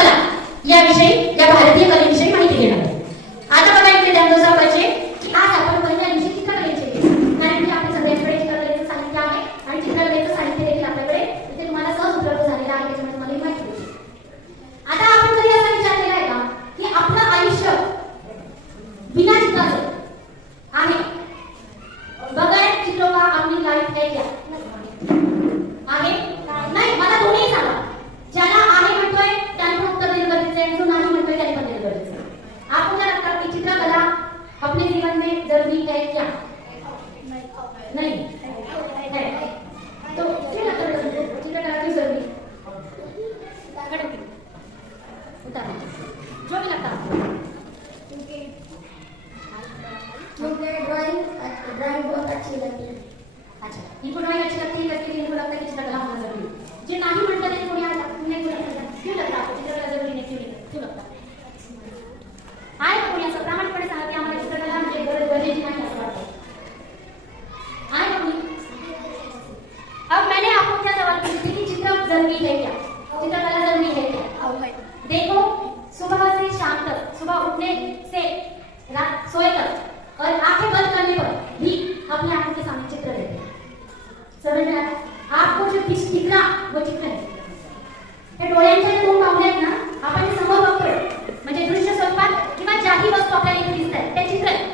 चित्रकला याविषयी, या भारतीय कलेविषयी माहिती घेणार आहोत. आता बघा इकडे ज्ञानोबा पाहिजे की आज आपण पहिल्या दिवशी चित्रकलेचे कारण की आपल्या सगळ्यांकडे चित्रकलेचं साहित्य आहे आणि चित्रकलेचं साहित्य देखील आपल्याकडे इथे तुम्हाला सहज उपलब्ध झालेलं आहे, त्याच्यामुळे तुम्हाला माहिती होती. आता आपण कधी असा विचार केला आहे का की आपलं आयुष्य बिना चित्राचं आहे? बगैर चित्रों का अपनी लाइफ है क्या? आहे नाही? मला दोन्ही सांगा. ज्याला आहे म्हणतोय त्याने पण उत्तर दिलं गरजेचं आहे, जो नाही म्हणतोय त्याने पण दिलं गरजेचं आहे. आपको क्या लगता है कि चित्रकला अपने जीवन में जरूरी है क्या? नहीं है. तो क्या लगता है चित्रकला क्यों जरूरी? उतारो जो भी लगता है. मुझे ड्राइंग बहुत अच्छी लगती है. अच्छा, इनको ड्राइंग अच्छी लगती है करके इनको लगता है कि चित्रकला होना जरूरी है. जे नाही म्हणतात ते कोणी आला नाही क्यों लगता है आपको चित्रकला जरूरी नहीं? क्यों लगता आहे? कोणी असं प्रामाणिकपणे सांगा की आम्हाला चित्रकला म्हणजे गरजेची नाही असं वाटतं. आहे कोणी? अब मैंने आपको क्या सवाल पूछा कि चित्र जरूरी है क्या? चित्रकला जरूरी है क्या? देखो, सुबह से शाम तक, सुबह उठने से रात सोए तक और आंखें बंद करने पर भी अपने आंखों के सामने चित्र रहते हैं. समझ में आया? आपको जो दिख रहा वो चित्र है. हे डोळ्यांच्या जे दोन पावले आहेत ना, आपण जे समोर बघतोय म्हणजे दृश्य स्वरूपात किंवा ज्याही वस्तू आपल्याला इथे दिसत आहेत ते चित्र आहे.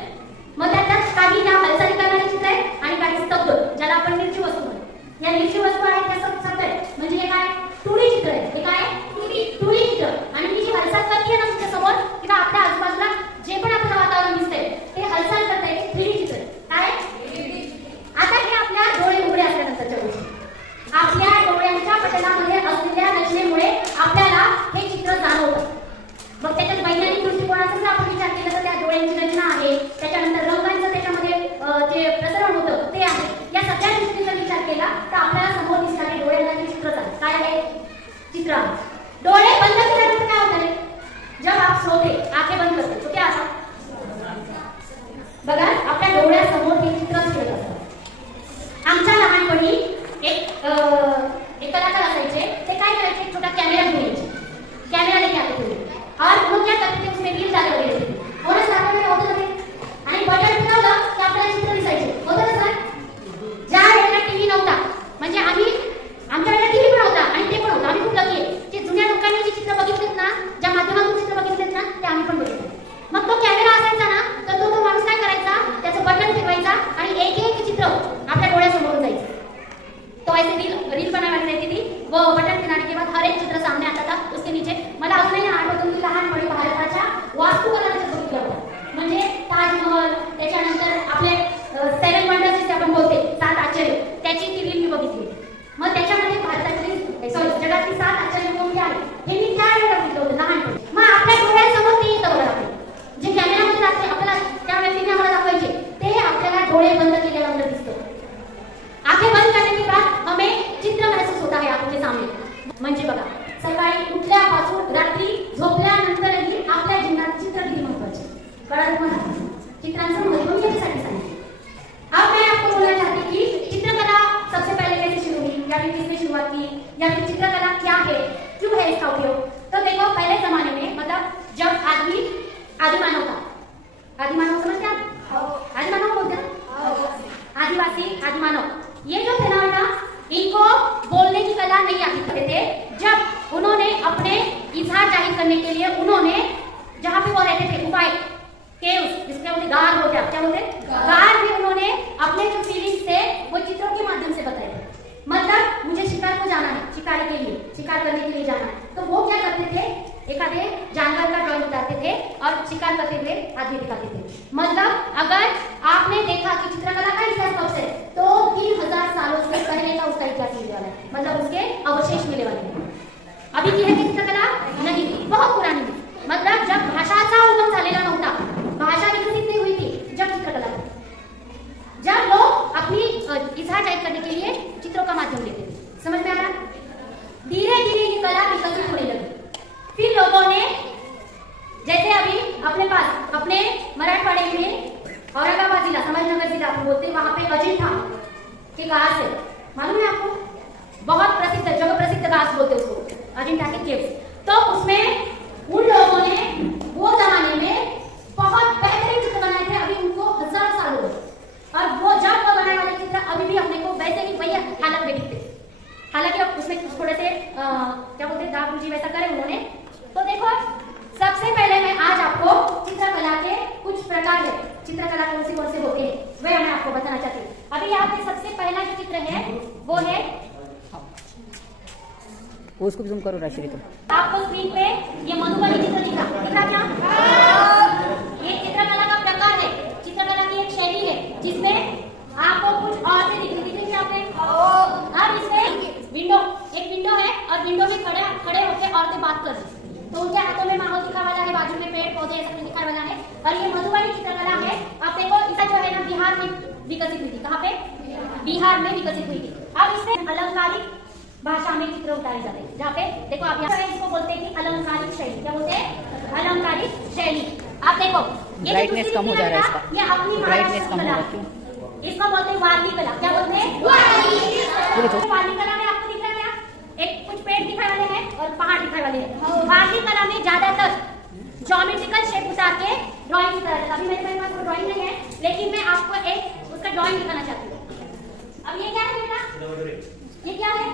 मग त्याच्यात काही ना हालचाली करणारी चित्र आहे आणि काही स्तब्ध, ज्याला आपण निर्जीव वस्तू म्हणतो. या निर्जीव वस्तू आहेत त्या सतत आहेत म्हणजे हे काय? 2D चित्र आहे. हे काय? 2D चित्र. आणि ती जी हालचाल करते ना तुमच्या समोर किंवा आपल्या आजूबाजूला जे पण आपल्याला वातावरण दिसतंय ते हालचाल करताय 3D चित्र आहे. काय? आता हे आपल्या डोळे उघडे असल्यानंतरच्या गोष्टी. आपल्या डोळ्यांच्या पटलामध्ये असलेल्या रचनेमुळे आपल्याला हे चित्र जाणवतं. मग त्याच्यात वैज्ञानिक दृष्टिकोनाचा जर आपण विचार केला तर त्या डोळ्यांची रचना आहे, त्याच्यानंतर रंगांचं त्याच्यामध्ये जे प्रसरण होतं ते आहे. या सगळ्या दृष्टीचा विचार केला तर आपल्याला समोर दिसणारे डोळ्यांना जे चित्र आहे काय आहे? चित्र आहे. डोळे बंद केल्यानंतर काय होतं रे? जब आप सोते आंखें बंद करते तो क्या आता? बघा आपल्या डोळ्यासमोर हे चित्र खेळत असतं. आमच्या लहानपणी एक कलाकार असायचे, ते काय करायचे? एक छोटा कॅमेरा घेऊन यायचे. कॅमेरा लेके आते थे और वो क्या करते थे? उसमें रील डाले वगैरे थे. और सामने होतं ते आणि बटन फिरवलं की आपल्याला चित्र दिसायचे. होतं ना सर? ज्या वेळेला टीव्ही नव्हता म्हणजे आमच्या वेळेला टीव्ही पण होता आणि ते पण होतं. आम्ही खूप लकी आहे की जुन्या लोकांनी जे चित्र बघितलेत ना, ज्या माध्यमातून चित्र बघितलेत ना ते आम्ही पण बघितले. मग तो कॅमेरा असायचा ना तर तो माणूस काय करायचा? त्याचं बटन फिरवायचा आणि एक एक चित्र आपल्या डोळ्यासमोरून जायचं. तो ऐसे रील बनाने रहती थी. वो बटन फिराने के बाद हर एक चित्र सामने आता था. उसके नीचे मला अजूनही आठवतं की लहानपणी भारताच्या वास्तुकलाचं चित्र बघितलं होतं. म्हणजे ताजमहल, त्याच्यानंतर आपले 7 वंडर्स जे आपण बोलते 7 आश्चर्य, त्याची ती रील मी बघितली. मग त्याच्यामध्ये भारतातली जगातली 7 आश्चर्य कोणती आहेत हे मी त्यावेळेला बघितलं होतं लहानपणी. मग आपल्या डोळ्यासमोर ते येतं बघा. आपले जे कॅमेरामध्ये जाते आपल्याला त्या व्यक्तीने आम्हाला दाखवायचे ते आपल्याला डोळे बंद केल्यानंतर दिसतं. आंखें बंद करने के बाद हमें चित्र महसूस होता है आंखों के सामने. म्हणजे बघा सकाळी उठल्यापासून रात्री झोपल्यानंतरही आपल्या जीवनात चित्र किती महत्वाचे. कळत मला चित्रांचं महत्व मी याच्यासाठी सांगितलं. अब मैं आपको बोलना चाहती कि चित्रकला सबसे पहले कैसे शुरू हुई या फिर किसने शुरुआत की या फिर चित्रकला क्या है, क्यों है इसका उपयोग? तो देखो पहले जमाने में मतलब जब आदिमानव था. आदिमानव समझते आप? आदिमानव बोलते हैं आदिवासी आदिमानव. ये जो थे ना इनको बोलने की कला नहीं आती थे. जब उन्होंने अपने इजहार जाहिर करने के लिए उन्होंने जहां पे वो रहते थे गुफाएं, केव्स जिसके बोलते गार होते हैं, क्या बोलते हैं? गार भी उन्होंने अपने जो फीलिंग्स थे वो चित्रों के माध्यम से बताए थे. मतलब मुझे शिकार को जाना है, शिकार के लिए, शिकार करने के लिए जाना है, तो वो क्या करते थे? एखादे जानवर का ड्रॉइंग उतारते थे और शिकार करते हुए आदमी दिखाते थे. मतलब अगर आपने देखा कि चित्रकला का इतिहास कब से तो 3000 सालों से पहले का उसका इतिहास मिलने वाला है. मतलब उसके अवशेष मिलने वाले हैं. अभी की है चित्रकला नहीं, बहुत पुरानी है. मतलब जब भाषाचा उगम झालेला नव्हता, भाषा विकसित नहीं हुई थी जब चित्रकला थी. जब लोग अपनी इजहार जाहिर करने के लिए चित्रों का माध्यम लेते थे. समझ में आ रहा? धीरे धीरे ये कला विकसित होने लगी. फिर लोगों ने जैसे अभी अपने पास अपने मराठवाड़े में औरंगाबाद जिला, समझनगर जिला आप बोलते हैं, वहां पे अजिंठा के घास है, मालूम है आपको? बहुत प्रसिद्ध, जगह प्रसिद्ध घास बोलते हैं उसको, अजिंठा के केव्स. तो उसमें उन लोगों ने वो जमाने में बहुत बेहतरीन चित्र बनाए थे, अभी उनको हजारों साल हो गए, और वो जब वो बनाने वाले चित्र अभी भी अपने को वैसे ही वही हालत में दिखते। हालांकि अब उसमें थोड़े से क्या बोलते हैं दाग जी वैसा करे उन्होंने। तो देखो सबसे पहले मैं आज आपको चित्रकला के कुछ प्रकार है, चित्रकला कौन से होते हैं वह मैं आपको बताना चाहती हूँ। अभी यहाँ पे सबसे पहला जो चित्र है वो है, उसको भी जूम करो राशि तुम। आपको स्क्रीन पे ये मधुबनी चित्र दिख रहा क्या? ये चित्रकला का प्रकार है, चित्रकला की एक शैली है जिसमें आपको कुछ और से दिखेगी आपने। अब इसमें एक विंडो है और विंडो में खड़े होकर औरतें बात कर रही, तो उनके हाथों में माहौल दिखा वाला है, बाजू में पेड़ पौधे ऐसा दिखा वाला है। और ये मधुबनी चित्रकला है। अब देखो इसका जो है ना बिहार में विकसित हुई थी। कहाँ पे? बिहार में विकसित हुई थी। अब इसमें अलंकारिक भाषा में चित्र उतारे जाते हैं, जहाँ पे देखो आप यहाँ इसको बोलते हैं कि अलंकारिक शैली। क्या बोलते हैं? अलंकारिक शैली। आप देखो ये ब्राइटनेस कम हो जा रहा है इसका, ये अपनी ब्राइटनेस कम हो रहा है क्यों? इसको बोलते हैं वारली कला। क्या बोलते हैं? वारली कला में आपको दिख रहा है क्या? एक कुछ पेड़ दिखाई वाले हैं और पहाड़ दिखाई वाले हैं। वारली कला में ज्यादातर ज्योमेट्रिकल शेप उतार के ड्राइंग उतारा जाता है। अभी मेरे पास ड्राइंग नहीं है, लेकिन मैं आपको एक उसका ड्राइंग दिखाना चाहती हूँ। अब ये क्या है बेटा? ये क्या है?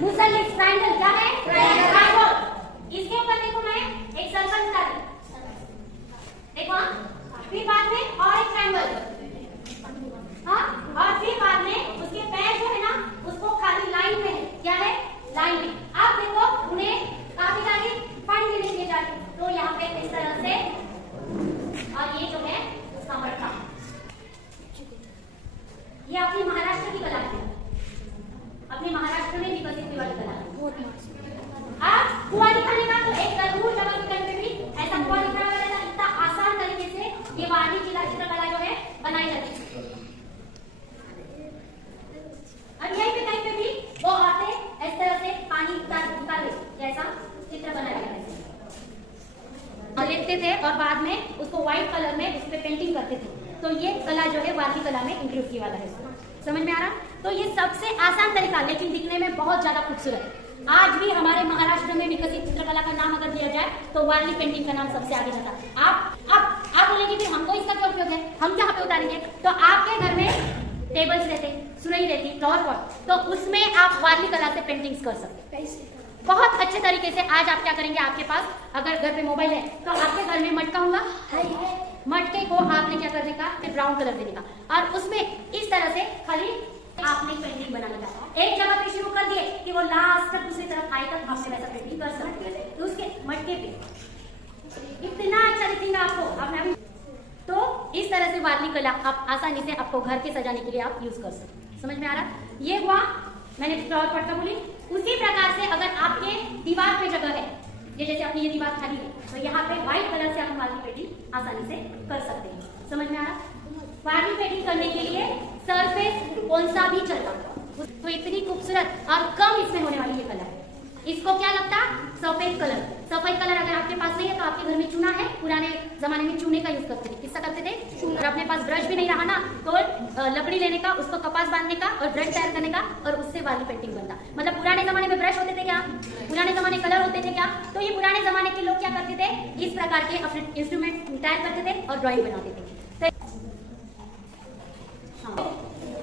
मुसल्लिस, ट्रायंगल। क्या है? ट्रायंगल। इसके ऊपर देखो मैं एक सर्कल उतार दी, देखो फिर बाद में और एक ट्रायंगल, हाँ, और फिर बाद में उसके पैर जो है ना उसको खाली लाइन में है। क्या है? लाइन में। आप देखो उन्हें काफी सारी पानी देने के लिए जाती, तो यहाँ पे इस तरह से, और ये जो है उसका मटका, ये अपनी महाराष्ट्र की कला है, अपने महाराष्ट्र में विकसित हुई वाली कला है। आप कुआं दिखाने का तो एक जरूर जगह पे भी ऐसा कुआं दिखाया जाता है, इतना आसान तरीके से ये वारली चित्रकला जो है बनाई जाती है। अब यहीं पे कहीं पे भी वो आते इस तरह से पानी निकाले जैसा चित्र बनाया और लिखते थे और बाद में उसको व्हाइट कलर में उस पर पेंटिंग करते थे। तो ये कला जो है वारली कला में इंक्लूड किया वाला है। समझ में आ रहा? तो ये सबसे आसान तरीका, लेकिन दिखने में बहुत ज्यादा खूबसूरत है। आज भी हमारे महाराष्ट्र में विकसित चित्रकला का नाम अगर दिया जाए तो वारली पेंटिंग का नाम सबसे आगे जाता है। आप बोलेंगे फिर हमको इसका क्या उपयोग है, हम कहाँ पे उतारेंगे? तो आपके घर में टेबल्स रहते, सुरई रहती, फ्लावर पॉट, तो उसमें आप वारली कला से पेंटिंग्स कर सकते हैं बहुत अच्छे तरीके से। आज आप क्या करेंगे, आपके पास अगर घर पे मोबाइल है तो आपके घर में मटका होगा, मटके को आपने क्या करने का, ब्राउन कलर देने का, और उसमें इस तरह से खाली आपने पेंटिंग बनाने का। एक जगह पे शुरू कर दिए कि वो लास्ट तक दूसरी तरफ आए तक आपने वैसा पेंटिंग कर सकते हैं। तो उसके मटके पे इतना अच्छा दिखेगा आपको। आपने तो इस तरह से वारली कला आप आसानी से आपको घर के सजाने के लिए आप यूज कर सकते। समझ में आ रहा? ये हुआ मैंने फ्लावर पॉट का बोली। उसी प्रकार से अगर आपके दीवार पे जगह है, ये जैसे अपनी ये दीवार खाली है, तो यहाँ पे व्हाइट कलर से आप वारली पेंटिंग आसानी से कर सकते हैं। समझ में आ रहा? वारली पेंटिंग करने के लिए सरफेस कौन सा भी चलता, तो इतनी खूबसूरत और कम इसमें होने वाली ये कला है। इसको क्या लगता? सफेद कलर। सफेद कलर अगर आपके पास नहीं है तो आपके घर में चूना है, पुराने जमाने में चूने का यूज करते थे। किसका करते थे? और अपने पास ब्रश भी नहीं रहा ना, तो लकड़ी लेने का, उसको कपास बांधने का और ब्रश तैयार करने का, और उससे वारली पेंटिंग बनता। मतलब पुराने जमाने में ब्रश होते थे क्या? पुराने जमाने कलर होते थे क्या? तो ये पुराने जमाने के लोग क्या करते थे, इस प्रकार के अपने इंस्ट्रूमेंट तैयार करते थे और ड्रॉइंग बनाते थे।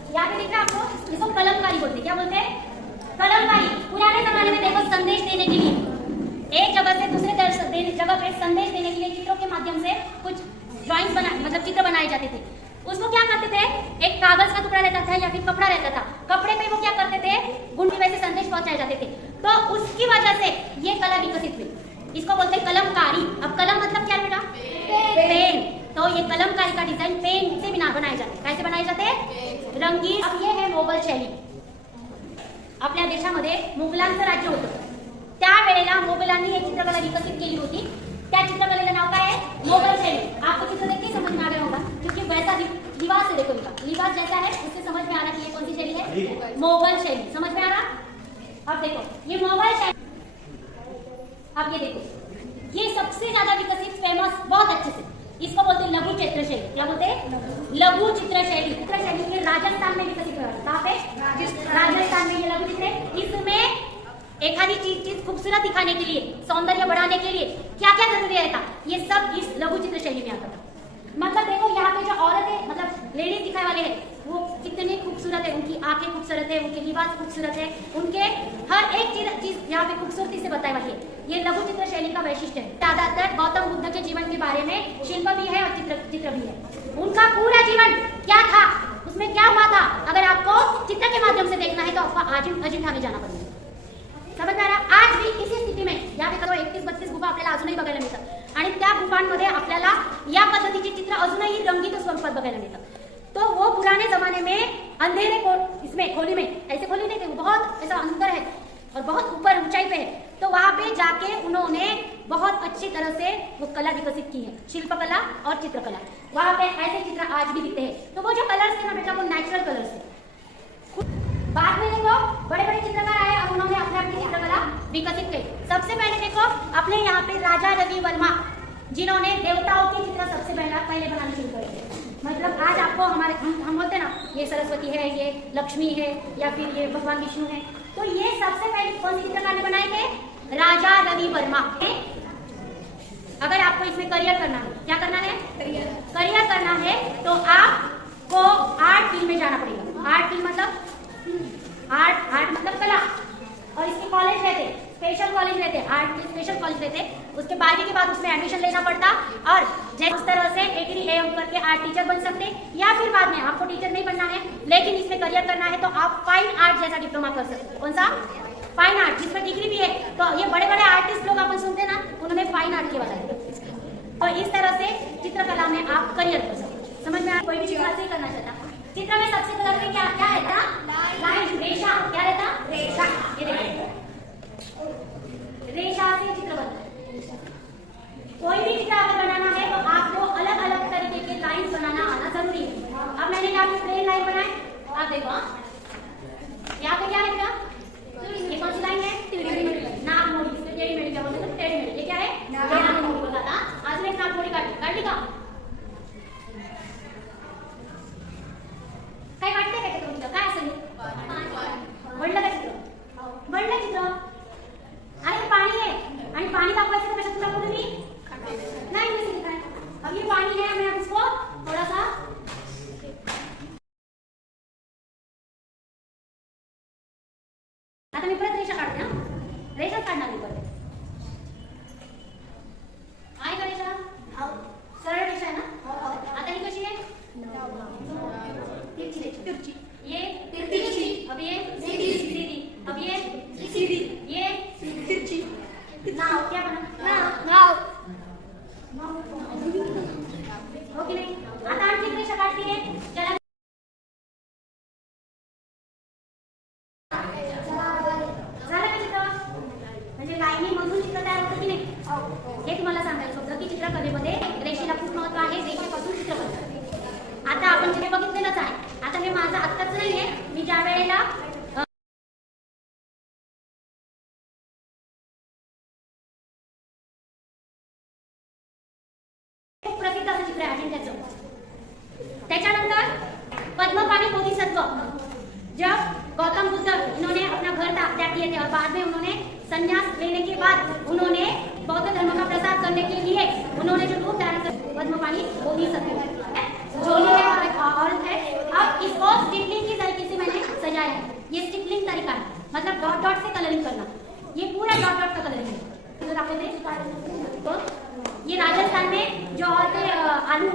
यहाँ पे दिख रहा है आपको, इसको कलमकारी बोलते। क्या बोलते हैं? कलमकारी। पुराने जमाने में देखो संदेश देने के लिए, एक जगह से दूसरे जगह पे संदेश देने के लिए चित्रों के माध्यम से कुछ ड्राइंग्स मतलब चित्र बनाए जाते थे। उसको क्या करते थे, एक कागज का टुकड़ा रहता था या फिर कपड़ा रहता था, कपड़े पे वो क्या करते थे, गुंडी वैसे संदेश पहुंचाए जाते थे। तो उसकी वजह से ये कला विकसित हुई। इसको बोलते हैं कलमकारी। अब कलम मतलब क्या बेटा? पेन। तो ये कलमकारी का डिजाइन पेन से बनाए जाते हैं। कैसे बनाए जाते हैं? रंगीन। अब ये है मोगल शैली। आपल्या देशामध्ये मुघलांचं राज्य होतं, त्यावेळेला मोगलांनी एक चित्रकला विकसित केली होती। त्या चित्रकलेचं नाव काय आहे? मोगल शैली। आपको चित्र देख के समझ में आ गया होगा, क्योंकि वैसा लिबास है। देखो लिबास जैसा है, उससे समझ में आ रहा है कि ये कौन सी शैली है? मोगल शैली। समझ में आ रहा? अब देखो ये मोगल शैली, अब ये देखो, ये सबसे ज्यादा विकसित फेमस बहुत अच्छे से, इसको बोलते हैं लघु चित्र शैली। क्या बोलते हैं? लघु चित्र शैली। चित्र शैली ये राजस्थान में विकसित हुआ। कहाँ पे? राजस्थान में ये लघु चित्र। इसमें एखादी चीज खूबसूरत दिखाने के लिए, सौंदर्य बढ़ाने के लिए क्या क्या जरूरी रहता, ये सब इस लघु चित्र शैली में आता था। मतलब देखो यहाँ पे जो औरतें, मतलब लेडीज दिखाने वाले हैं, वो कितने खूबसूरत है, उनकी आंखें खूबसूरत है, उनके लिबास खूबसूरत है, उनके हर एक चीज यहाँ पे खूबसूरती से बताई वाली है। ये लघु चित्र शैली का वैशिष्ट्य है। ज्यादातर गौतम बुद्ध के जीवन के बारे में शिल्प भी है और चित्र भी है। उनका पूरा जीवन क्या था, उसमें क्या हुआ था, अगर आपको चित्र के माध्यम से देखना है तो आपको अजिंठा में जाना पड़ेगा। समझ आ रहा? आज भी इसी स्थिती में या 31-32 गुफा आपल्याला अजूनही बघायला मिळतात आणि त्या गुफांमध्ये आपल्याला या पद्धतीचे चित्र अजूनही रंगीत स्वरूपात बघायला मिळतात। तो वो पुराने जमाने में अंधेरे इसमें खोली में, ऐसे खोली नहीं थे, बहुत ऐसा अंदर है और बहुत ऊपर ऊंचाई पे है, तो वहां पे जाके उन्होंने बहुत अच्छी तरह से वो कला विकसित की है, शिल्पकला और चित्रकला। वहां पे ऐसे चित्र आज भी दिखते हैं। तो वो जो कलर्स थे ना बेटा, वो नेचुरल कलर्स थे। बाद में देखो बड़े बड़े चित्रकार आए और उन्होंने अपने अपनी चित्रकला विकसित की। सबसे पहले देखो अपने यहाँ पे राजा रवि वर्मा, जिन्होंने देवताओं के चित्र सबसे पहले बनाने शुरू करे। मतलब आज आपको हमारे हम बोलते ना, ये सरस्वती है, ये लक्ष्मी है, या फिर ये भगवान विष्णु है, तो ये सबसे पहले कौन सी चित्रकार ने बनाए थे? राजा रवि वर्मा। अगर आपको इसमें करियर करना है, क्या करना है? करियर करना है तो आपको आर्ट फील्ड में जाना पड़ेगा। आर्ट फील्ड मतलब आर्ट मतलब कला, और इसके कॉलेज रहते, स्पेशल कॉलेज रहते, आर्ट के स्पेशल कॉलेज रहते। उसके 12वीं के बाद उसमें एडमिशन लेना पड़ता और उस तरह से डिग्री करके आर्ट टीचर बन सकते, या फिर बाद में आपको टीचर नहीं बनना है लेकिन इसमें करियर करना है तो आप फाइन आर्ट जैसा डिप्लोमा कर सकते। कौन सा? फाइन आर्ट, जिसमें डिग्री भी है। तो ये बड़े बड़े आर्टिस्ट लोग अपन सुनते ना, उन्होंने फाइन आर्ट के बताया। और इस तरह से चित्रकला में आप करियर कर सकते। समझ में? कोई भी चित्र से करना चाहता, चित्र में सबसे कलर में क्या क्या रहता? लाइन, रेशा। क्या रहता? रेशा। ये देखिए, रेशा से चित्र बनता है। कोई भी चित्र अगर बनाना है तो आपको अलग अलग तरीके के लाइन बनाना आना जरूरी है। अब मैंने यहाँ पे प्लेन लाइन बनाए, आप देखो यहाँ पे क्या है बेटा? ये कौन सी लाइन है? नाक मोड़ी। इसमें टेढ़ी मेढ़ी क्या बोलते हैं? टेढ़ी मेढ़ी। ये क्या है? नाक मोड़ी बोला था। आज में नाक मोड़ी काट ली का? काय वाटतंय का चित्र? काय असेल? वडलं का चित्र? वडलं चित्र? अरे पाणी है, आणि पानी दाखवायचं तर कशात दाखवतो मी? नहीं मिल दिखाए। अब ये पानी है, मैं इसको थोड़ा सा आता मी परत रेषा काढते ना, रेषा काढणार मी परत। आहे का रेषा? सरळ रेषा आहे ना? आता ही कशी आहे? तिरछी रेषा। तिरछी। ये तिरछी। अब ये सीधी। अब ये सीधी। ये तिरछी। नाव क्या बना? नाव। ओके नहीं? आता आणखी रेषा काढते है। चला लाईनी मधून चित्र तयार होतं की नाही, हे तुम्हाला सांगायचं होतं की चित्रकलेमध्ये रेषेला खूप महत्व आहे, रेषेपासून चित्र बनतं। आता आपण जे बघितलेलंच आहे, आता हे माझं आत्ताच नाहीये, मी ज्या वेळेला खूप प्रसिद्ध असं चित्र आहे अजिंठ्याचं। त्याच्यानंतर पद्मपाणी बोधिसत्व, जब गौतम बुद्ध इन्होंने अपना घर त्याग किए थे और बाद में उन्होंने संन्यास लेने के बाद उन्होंने बौद्ध धर्म का प्रसार करने के लिए उन्होंने जो रूप धारण कर पद्मपाणी बोधिसत्व झोली है और एक औरत है। अब इसको स्टिपलिंग की तरीके से मैंने सजाया है। ये स्टिपलिंग तरीका है, मतलब डॉट डॉट से कलरिंग करना। ये पूरा डॉट डॉट का कलरिंग है। तो ये राजस्थान में जो औरतें आलू